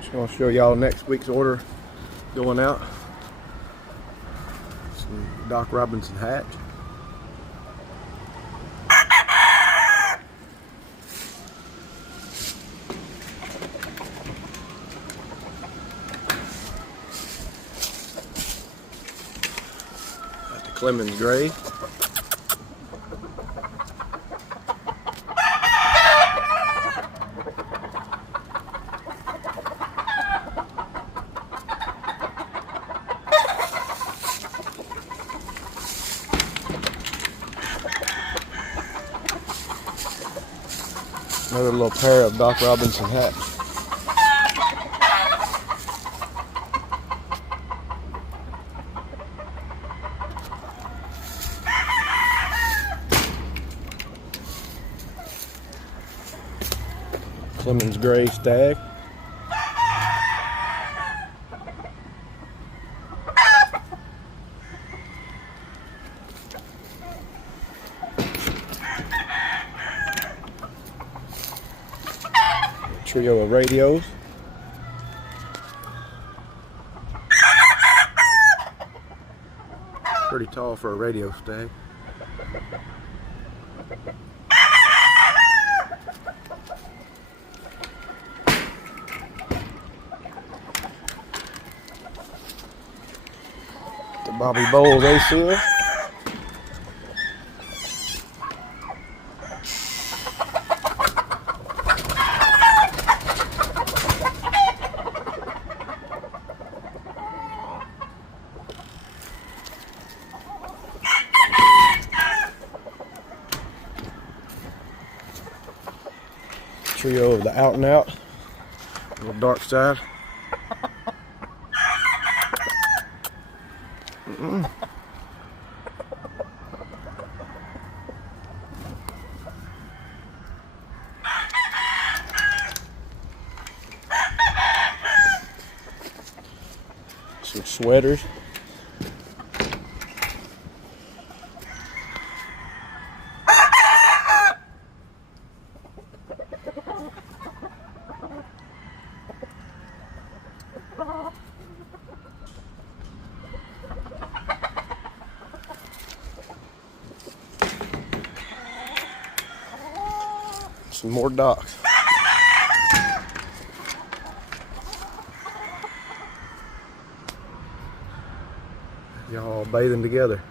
Just gonna show y'all next week's order going out. Some Doc Robinson hatch. Got the Clemens Gray. Another little pair of Doc Robinson hats. Clemens Gray stag. Trio of radios. Pretty tall for a radio stag. The Bobby Bowles ACL. Trio of the Out and Out, a little dark side. Some sweaters. Some more docks. Y'all bathing together.